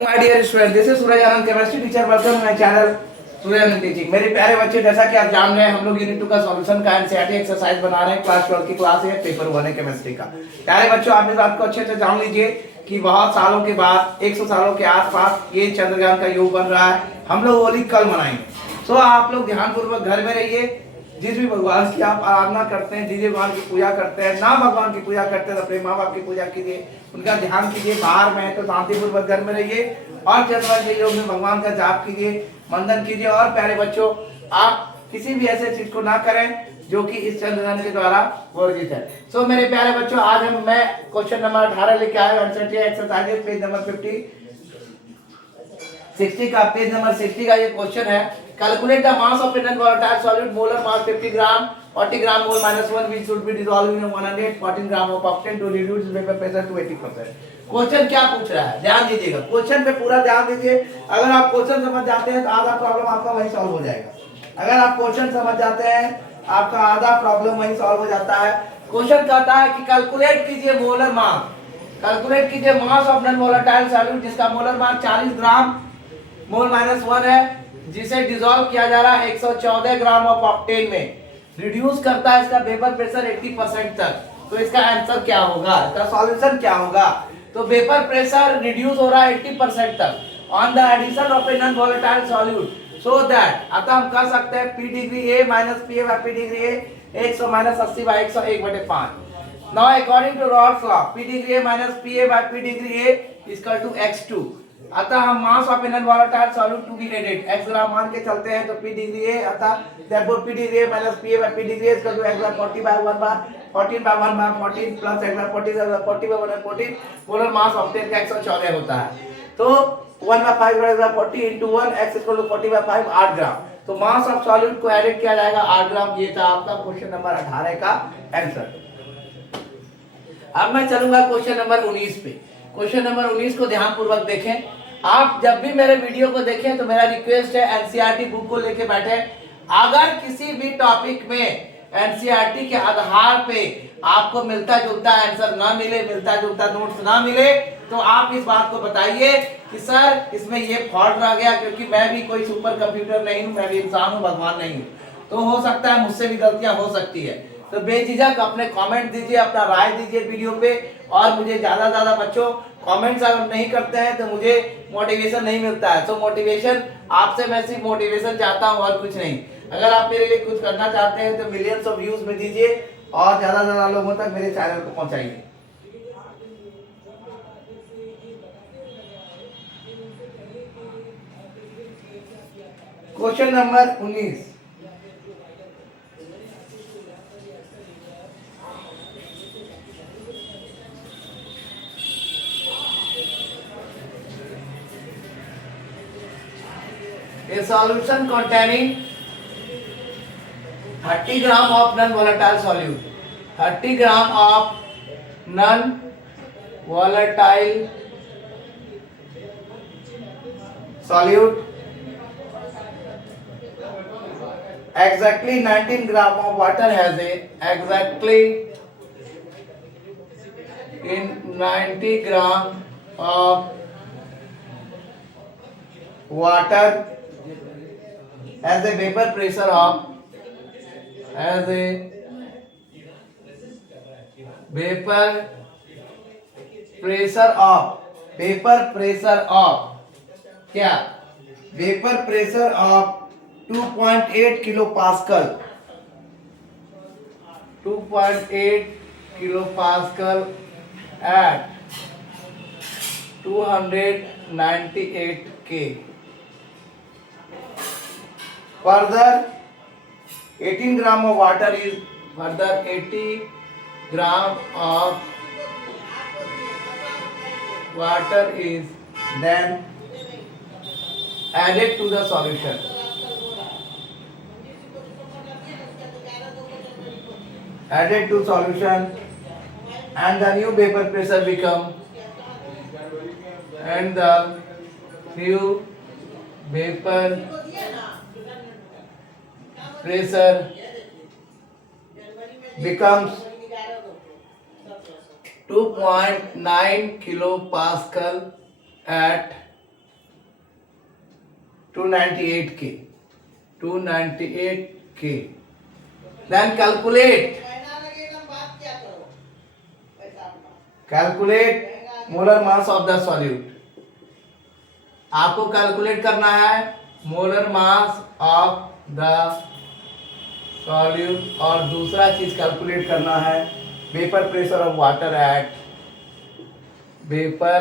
My dear student, this is Suraj Anand, chemistry teacher. Welcome my channel Suraj Anand teaching. मेरे प्यारे बच्चे, जैसा कि आप जान रहे हैं, हम लोग यूनिट 2 का सॉल्यूशन का एनसीईआरटी एक्सरसाइज बना रहे हैं। क्लास 12 की क्लास है, पेपर 1 है केमिस्ट्री का। प्यारे बच्चों, आप इस बात को अच्छे से जान लीजिए कि बहुत सालों के बाद, 100 सालों के आसपास ये चंद्रग्रहण का योग बन रहा है। हम लोग होली कल मनाएंगे। सो आप लोग ध्यानपूर्वक घर में रहिए। जिस भी भगवान की आप आराधना करते हैं, जिस भगवान की पूजा करते हैं, ना भगवान की पूजा करते हैं तो अपने माँ बाप की पूजा कीजिए, उनका ध्यान कीजिए। बाहर में है तो शांतिपूर्वक घर में रहिए और चंद्रग्रहण के योग में भगवान का जाप कीजिए, मंथन कीजिए। और प्यारे बच्चों, आप किसी भी ऐसे चीज को ना करें जो कि इस चंद्रग्रहण के द्वारा वर्जित है। सो मेरे प्यारे बच्चों, आज मैं क्वेश्चन नंबर 18 लेके आया हूं। एक्सरसाइज पेज नंबर 60 का, पेज नंबर 60 का ये क्वेश्चन है। Calculate the mass of non volatile solid, molar mass 50 gram, 40 gram mole -1 which should be dissolved in 114 gram of octane to reduce vapor pressure to 80%। Question क्या पूछ रहा है, ध्यान दीजिएगा। क्वेश्चन पे पूरा ध्यान दीजिए। अगर आप क्वेश्चन समझ जाते हैं तो आधा प्रॉब्लम आपका वहीं सॉल्व हो जाएगा। अगर आप क्वेश्चन समझ जाते हैं, आपका आधा प्रॉब्लम वहीं सॉल्व हो जाता है। क्वेश्चन कहता है कि कैलकुलेट कीजिए मोलर मास, कैलकुलेट कीजिए मास ऑफ नॉन वोलेटाइल सॉल्यूट जिसका मोलर मास 40 ग्राम मोल -1 है, जिसे डिसॉल्व किया जा रहा है 114 ग्राम ऑफ ऑक्टेन में। रिड्यूस करता है इसका वेपर प्रेशर 80% तक। तो इसका आंसर क्या होगा, इसका सॉल्यूशन क्या होगा? तो वेपर प्रेशर रिड्यूस हो रहा है 80% तक on the addition of a non volatile solute, so that अतः हम कह सकते हैं P degree A minus PA by P degree A 100 minus 80 by 101/5। Now according to Raoult's law, P degree A minus PA by P degree A equal to x2। अतः हम mass of non volatile solute to be added x gram मान के चलते हैं तो P degree A, अतः therefore P degree A minus PA by P degree A is equal to x by 40 by 1 by 14 by 1 by 14 plus x by 40 by 40 by 1 by 14 molar mass octane का 114 होता है। तो 1 by 5 by 40 into 1 x equal to 40 by 5 8 ग्राम। तो mass of solute को added किया जाएगा 8 ग्राम। ये था आपका क्वेश्चन नंबर 18 का आंसर। अब मैं चलूंगा क्वेश्चन नंबर 19 पे। क्वेश्चन नंबर 19 को ध्यानपूर्वक देखें। आप जब भी मेरे वीडियो को देखें तो मेरा रिक्वेस्ट है एनसीईआरटी बुक को लेके बैठे। अगर किसी भी टॉपिक में एनसीईआरटी के आधार पे आपको मिलता जुलता आंसर ना मिले, मिलता जुलता नोट्स ना मिले, तो आप इस बात को बताइए कि सर इसमें ये फॉल्ट रह गया, क्योंकि मैं भी कोई सुपर कंप्यूटर नहीं हूं, मैं भी इंसान हूं, भगवान नहीं हूं। तो हो सकता है मुझसे भी गलतियां हो सकती है। तो बेझिझक अपने कमेंट दीजिए, अपना राय दीजिए वीडियो पे। और मुझे ज्यादा बच्चों कमेंट्स अगर नहीं करते हैं तो मुझे मोटिवेशन नहीं मिलता है। तो मोटिवेशन आपसे मैं सिर्फ मोटिवेशन चाहता हूं और कुछ नहीं। अगर आप मेरे लिए कुछ करना चाहते हैं तो मिलियंस ऑफ व्यूज में दीजिए और ज्यादा लोगों तक मेरे चैनल को पहुंचाइए। Question number 19। A solution containing 30 gram of non-volatile solute, 30 gram of non-volatile solute, exactly 19 gram of water has a, exactly in 90 gram of water has a vapor pressure of, has a vapor pressure of, vapor pressure of क्या, vapor pressure of 2.8 kilo pascal, 2.8 kilo pascal at 298 K। Further 18 gram of water is, further 80 gram of water is then added to the solution, added to solution, and the new vapor pressure become, and the new vapor pressure becomes 2.9 kilopascal at 298K. 298K. Then calculate molar mass of the solute. आपको calculate करना है molar mass of the solute और दूसरा चीज calculate करना है vapour pressure of water eight vapour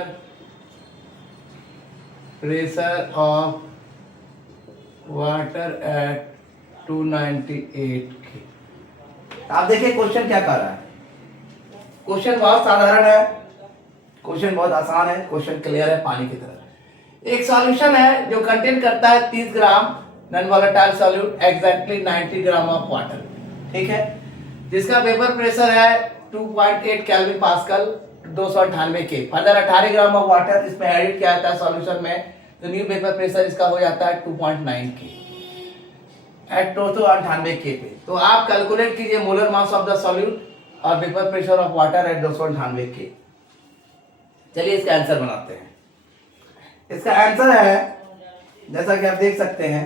pressure of water at 298 के। आप देखिए क्वेश्चन क्या कर रहा है। क्वेश्चन बहुत साधारण है, क्वेश्चन बहुत आसान है, क्वेश्चन क्लियर है पानी की तरह। एक सॉल्यूशन है जो कंटेन करता है 30 gram non volatile solute exactly 90 gram of water, ठीक है, जिसका वेपर प्रेशर है 2.8 केल्विन पास्कल 298 के। फर्दर 18 ग्राम ऑफ वाटर इसमें एडिट किया जाता है सॉल्यूशन में, तो न्यू वेपर प्रेशर इसका हो जाता है 2.9 के एट 298 के पे। तो आप कैलकुलेट कीजिए molar mass of the solute और vapour pressure of water at 298 K. चलिए इसका आंसर बनाते हैं। इसका आंसर है जैसा कि आप देख सकते हैं,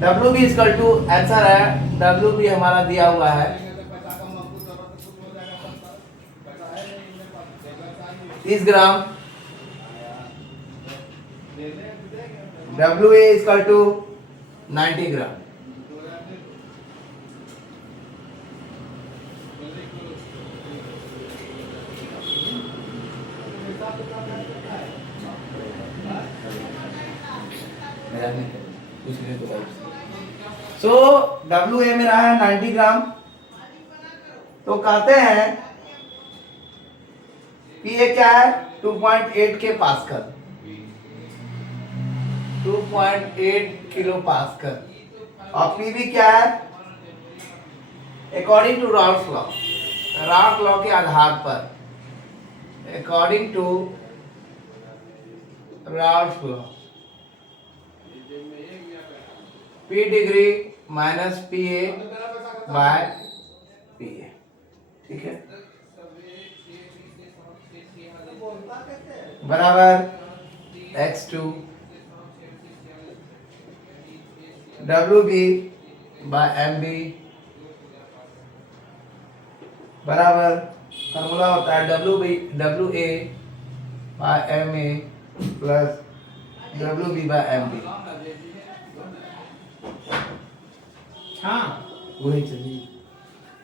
W B equal to answer है, डब्ल्यू बी हमारा दिया हुआ है 30 gram, W A equal to 90 gram. So W A में रहा है 90 ग्राम, तो कहते हैं कि ये क्या है 2.8 के पास्कल, 2.8 किलो पास्कल, और पीवी क्या है according to Raoult's law, Raoult's law के आधार पर, according to Raoult's law P degree minus PA by PA, ठीक है, बराबर x2 WB बाय MB बराबर फॉर्मूला होता है WA by MA plus WB by MB। हाँ वही चलिए,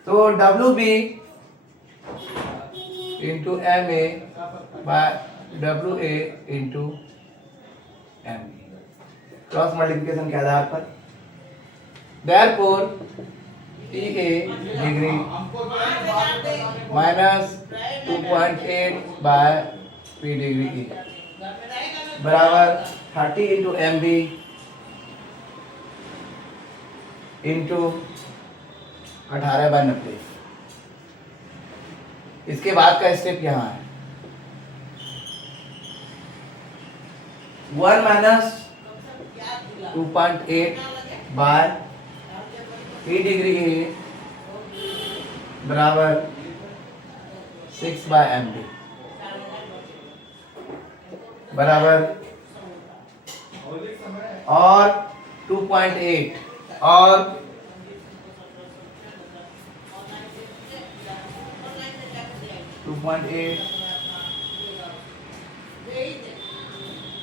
तो WB into MA by WA into MB cross multiplication के आधार पर, therefore PA degree minus 2.8 bye P degree E बराबर 30 इंटू MB इंटू 18 बाय 90। इसके बाद का स्टेप यहाँ है 1 माइनस 2.8 बाय P डिग्री ए बराबर 6 बाय MB बराबर, और 2.8 और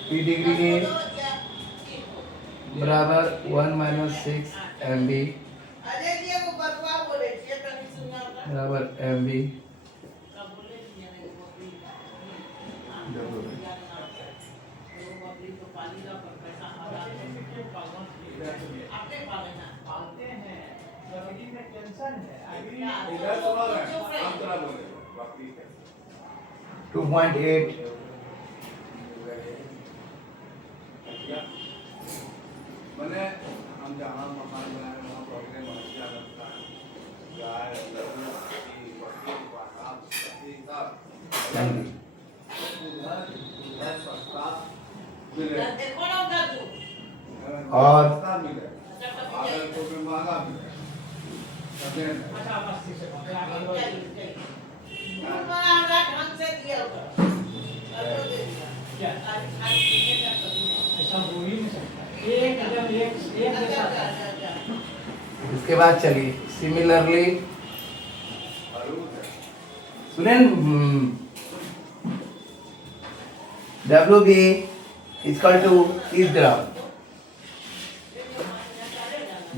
P डिग्री ए बराबर 1 माइनस 6 MB बराबर MB टू पॉइंट 8 मैंने हम जहाँ मकान बनाए वहाँ प्रॉब्लम लगता है गाय इसके बाद चलिए सिमिलरली सुनें WB equal to 30 gram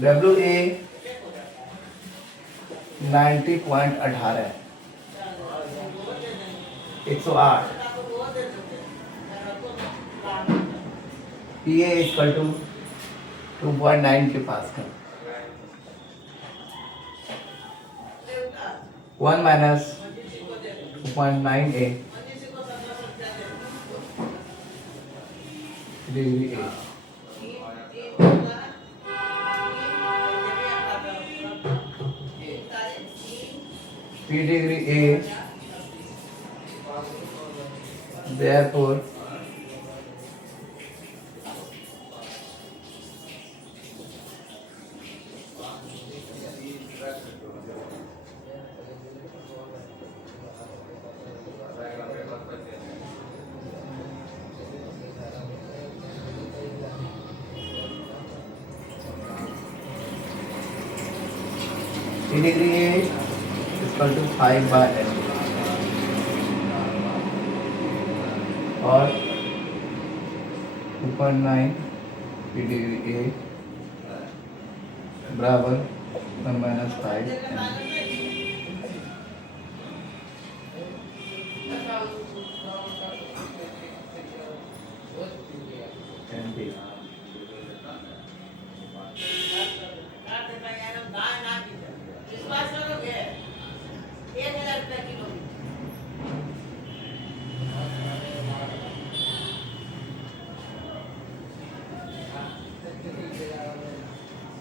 WA 90.18 है 108 PA इक्वल टू 2.9 के पास का 1 minus 2.9 A degree A P degree A therefore P degree A is equal to 5 by N और 2.9 P degree A बराबर 1 minus 5 N B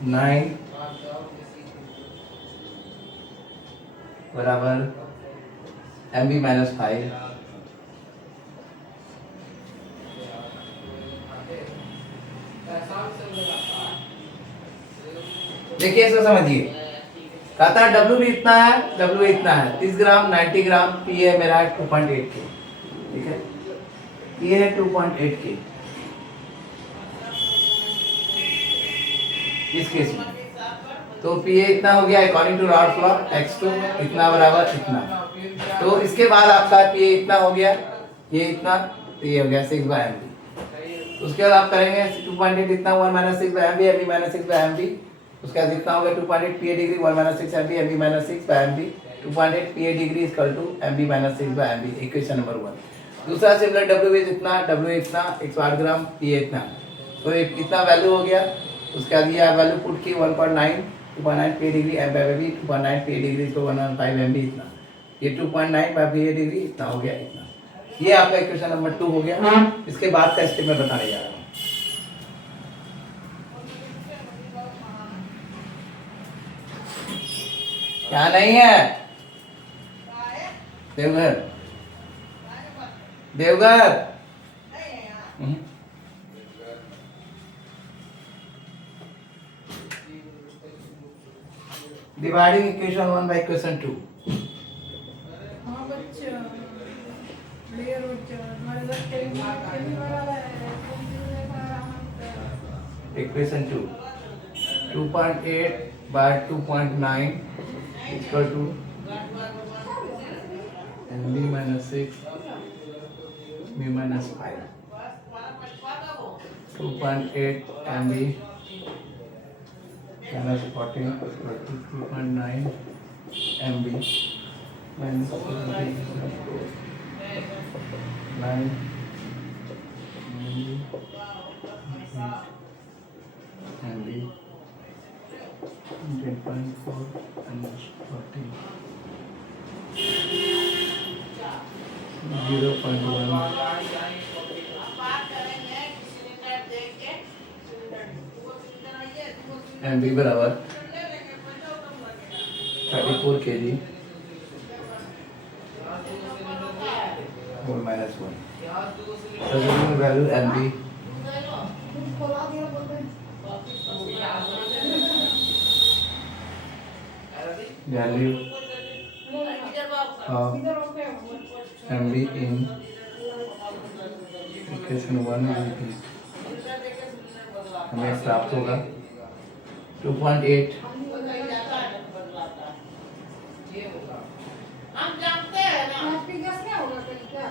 नाइन बराबर MB minus 5 देखिए इसको समझिए कहता है W भी इतना है W इतना है 30 ग्राम 90 ग्राम P है मेरा 2.8 के ठीक है ये है 2.8 के इस केस में तो P इतना हो गया according to rod law x2 इतना बराबर इतना तो इसके बाद आपका P इतना हो गया ये इतना तो ये हो गया 6 by MB उसके बाद आप करेंगे 2.8 इतना 1 minus 6 by MB MB minus 6 by MB उसका जितना होगा 2.8 PA degree 1 minus 6 MB MB minus 6 by MB 2.8 PA degree equal to MB minus 6 by MB equation number 1 दूसरा सिमिलर W इतना W इतना 108 ग्राम PA इतना तो इतना वैल्यू हो गया उसके बाद ये वैल्यू पुट की 1.9 2.9 PA degree MB 2.9 PA degree तो 1.5 MB इतना ये 2.9 by PA डिग्री इतना हो गया इतना ये आपका इक्वेशन नंबर 2 हो गया इसके बाद का स्टेप मैं बताने जा रहा हूँ क्या नहीं है Deoghar Deoghar dividing equation 1 by equation 2 हाँ बच्चा क्लियर बच्चा हमारे साथ खेलने वाला है equation 2 2.8 by 2.9 equal to MB minus 6 B minus 5 2.8 MB minus 14 equal to 2.9 MB minus 9 MB 10.4 minus 40 0.1 MB बराबर 34 kg whole minus 1 resolution value MB value of इधर ओके MB इन इक्वेशन 1 हमें प्राप्त होगा 2.8 आपकी गैस क्या होगा कहीं क्या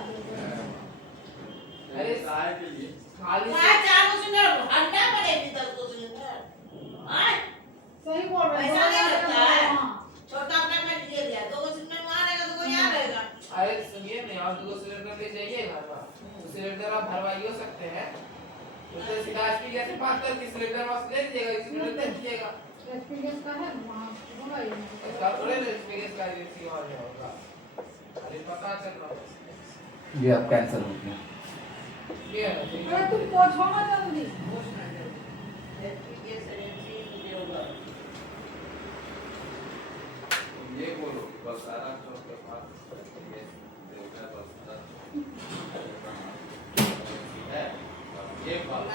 अरे चाय के लिए खाली सही बोल रहे पैसा नहीं लगता है। हाँ। छोटा अपना कट दे दिया 2 सिलेंडर मारेगा तो कोई यहाँ रहेगा। अरे सुनिए नहीं, आप 2 सिलेंडर ले जाइए घर पर, तो सिलेंडर आप भरवाई हो सकते हैं। तो सीधा एचपी गैस से बात करके सिलेंडर वापस ले लीजिएगा, इसी में दे दीजिएगा। एचपी गैस का है वहाँ होगा ही इसका थोड़े ना एचपी गैस का एजेंसी और होगा, अरे पता चल रहा है ये अब कैंसिल हो गया। ये है ना, अरे तुम पहुँचो ना जल्दी ये बोलो बस सारा चौक के पास ये देवता बस है ये बात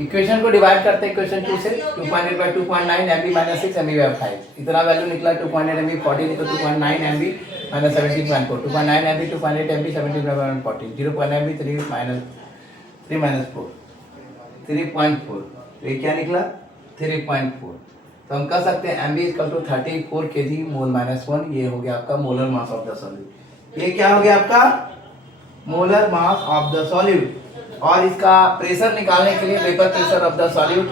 इक्वेशन को डिवाइड करते हैं इक्वेशन 2 से 2.8 by 2.9 MB minus 6 MB by 5 इतना वैल्यू निकला 2.8 MB 14 equal 2.9 MB minus 17.4 2.9 MB 2.8 MB 17.14 0.9 MB 3 minus 4 3.4 ये क्या निकला 3.4 तो हम कह सकते हैं MB equal to 34 kg mole minus 1 ये हो गया आपका molar mass of the solute ये क्या हो गया आपका molar mass of the solute और इसका प्रेशर निकालने के लिए vapour pressure of the solute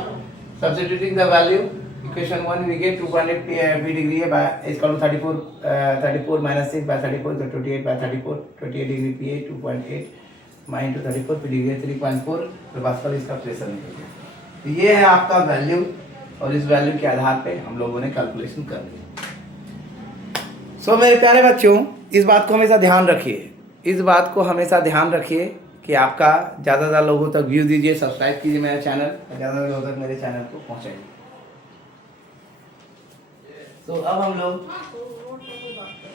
substituting the value equation 1 we get 2.8 V degree है by equal to 34 minus 6 by 34 तो 28 by 34 28 degree PA 2.8 minus 34 P degree 3.4 तो वास्तव इसका प्रेशर निकल गया तो ये है आपका वैल्यू और इस वैल्यू के आधार पे हम लोगों ने कैलकुलेशन कर लिया सो मेरे प्यारे बच्चों इस बात को हमेशा ध्यान रखिए कि आपका ज़्यादा से ज़्यादा लोगों तक व्यू दीजिए सब्सक्राइब कीजिए मेरा चैनल ज़्यादा लोगों तक मेरे चैनल को पहुँचाइए तो अब हम लोग हाँ तो रोड पर कोई बात कर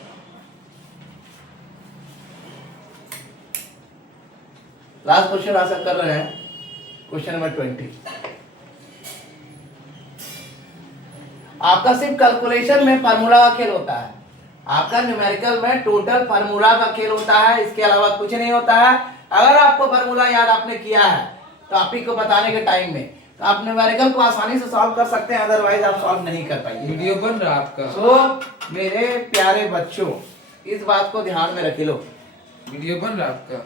लास्ट क्वेश्चन आंसर कर रहे हैं क्वेश्चन नंबर 20 आपका सिर्फ कैलकुलेशन में फार्मूला का खेल होता है आपका न्यूमेरिकल में टोटल फार्मूला का खेल होता है इसके अलावा कुछ नहीं होता है अगर आपको फार्मूला याद आपने किया है तो आप ही को बताने के टाइम में तो आप न्यूमेरिकल को आसानी से सॉल्व कर सकते हैं अदरवाइज आप सॉल्व नहीं कर पाएंगे वीडियो बन रहा आपका, सो मेरे प्यारे बच्चों इस बात को ध्यान में रख लो वीडियो बन रहा आपका।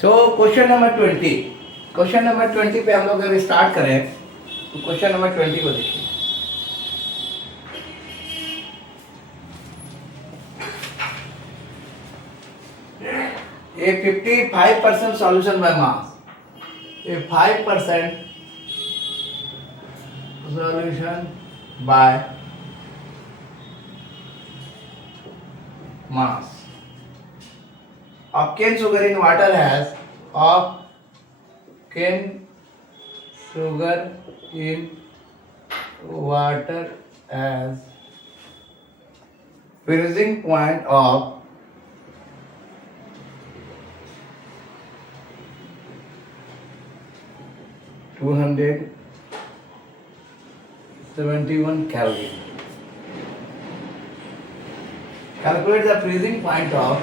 तो क्वेश्चन नंबर 20 पे हम लोग अगर स्टार्ट करें तो क्वेश्चन नंबर 20 को देखिए a 55% solution by mass a 5% solution by mass of cane sugar in water has of cane sugar in water as freezing point of 271 calorie. Calculate the freezing point of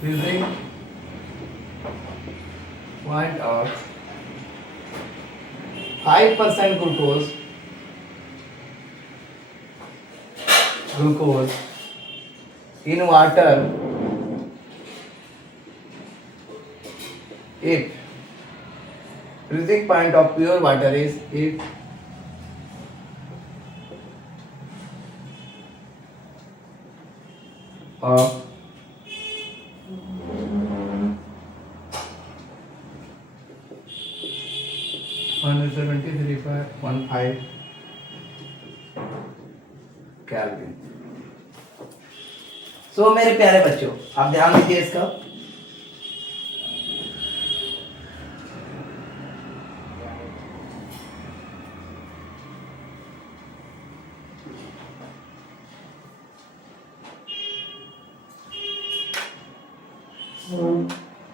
freezing point of 5% glucose in water if freezing point of pure water is if of 173.15 kelvin. So मेरे प्यारे बच्चों आप ध्यान दीजिए इसका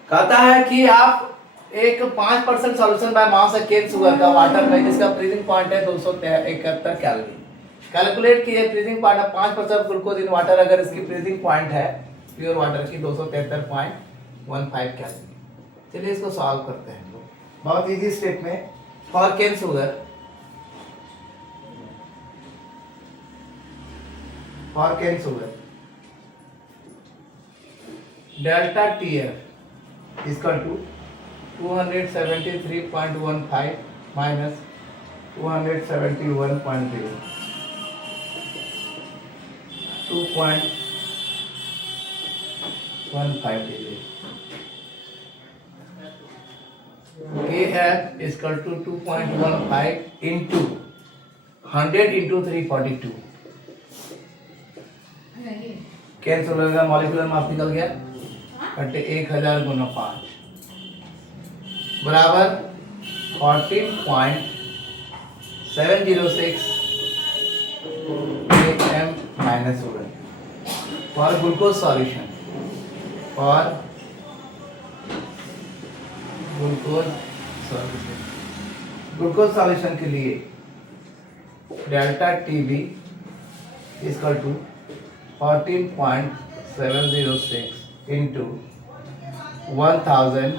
कहता है कि आप एक 5% solution by mass of cane sugar का वाटर में जिसका फ्रीजिंग पॉइंट है 271 कैलोरी, कैलकुलेट किए freezing point of 5% glucose in water, अगर इसकी फ्रीजिंग पॉइंट है प्योर वाटर की 273.15 कैलोरी। चलिए इसको सॉल्व करते हैं। बहुत इजी स्टेप में for cane sugar, for cane sugar delta TF equal to 273.15 minus 271.0, 2.15 degree. KF is equal to 2.15 into 100 into 342। Cancel हो गया, मॉलिक्यूलर मास निकल गया, बटे 1000 गुना 5 बराबर 14.706 km minus 1 for glucose solution, for glucose solution के लिए delta TB equal to 14.706 into 1000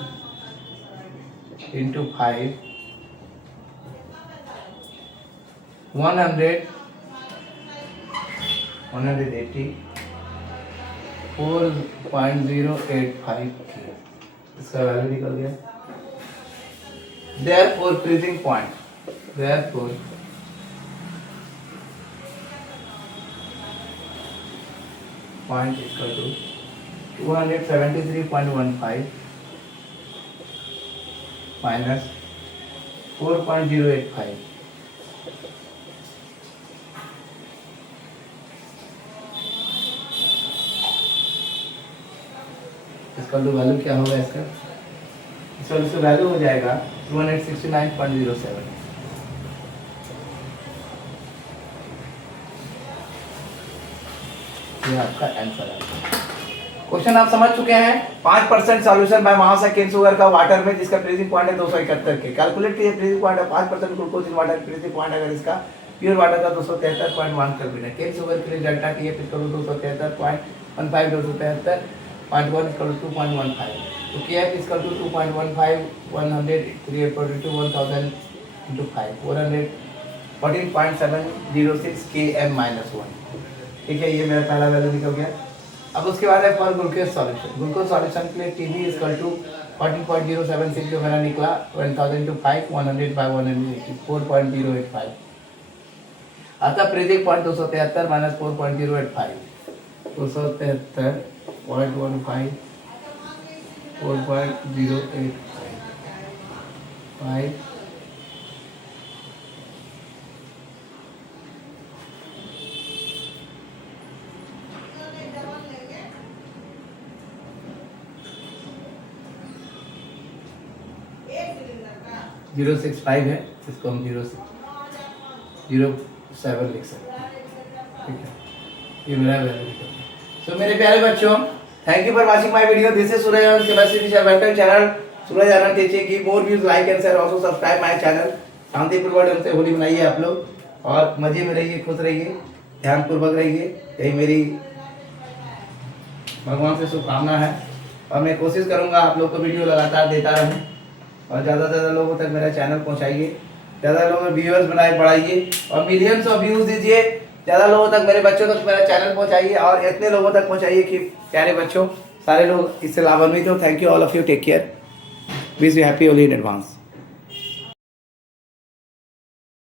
into 5 180 4.085 इसका value निकल गया। Therefore freezing point, therefore point equal to 273.15 minus 4.085। इसका तो वैल्यू क्या होगा इसका वैल्यू हो जाएगा 269.07। ये आपका आंसर है। क्वेश्चन आप समझ चुके हैं। 5% solution by mass of cane sugar का वाटर में जिसका फ्रीजिंग पॉइंट है 271 के, कैलकुलेट कीजिए फ्रीजिंग पॉइंट है 5% glucose in water, freezing point अगर इसका प्योर वाटर का 273.1 केल्विन है। केन शुगर के लिए delta TF equal to 273.15 273.1 equal to 2.15, तो KF equal to 2.15 100 342 1000 into 5 414.706 km minus 1। ठीक है, ये मेरा पहला वैल्यू निकल गया। अब उसके बाद है for glucose solution, glucose solution के लिए TB इक्वल टू 14.076 जो मेरा निकला 1000 into 5 100 by 180 4.085 आता। फ्रीजिंग पॉइंट 273 माइनस 4.085 273.15 4.085 065 है, इसको हम 007 लिख सकते हैं। ठीक है, ये मेरा वैल्यू है। सो मेरे प्यारे बच्चों, thank you for watching my video. This is Suraj Anand chemistry teacher, welcome channel Suraj Anand teaching की। More views, like and share, also subscribe my channel. शांतिपूर्वक ढंग से होली मनाइए आप लोग और मजे में रहिए, खुश रहिए, ध्यानपूर्वक रहिए। यही मेरी भगवान से शुभकामना है और मैं कोशिश करूंगा आप लोग को वीडियो लगातार देता रहूं और ज़्यादा से ज़्यादा लोगों तक मेरा चैनल पहुंचाइए, ज़्यादा लोगों व्यूअर्स बनाए बढ़ाइए और मिलियंस ऑफ व्यूज दीजिए। ज़्यादा लोगों तक, मेरे बच्चों तक मेरा चैनल पहुंचाइए और इतने लोगों तक पहुंचाइए कि प्यारे बच्चों सारे लोग इससे लाभान्वित हो। Thank you all of you, take care, wish you happy Holi in advance.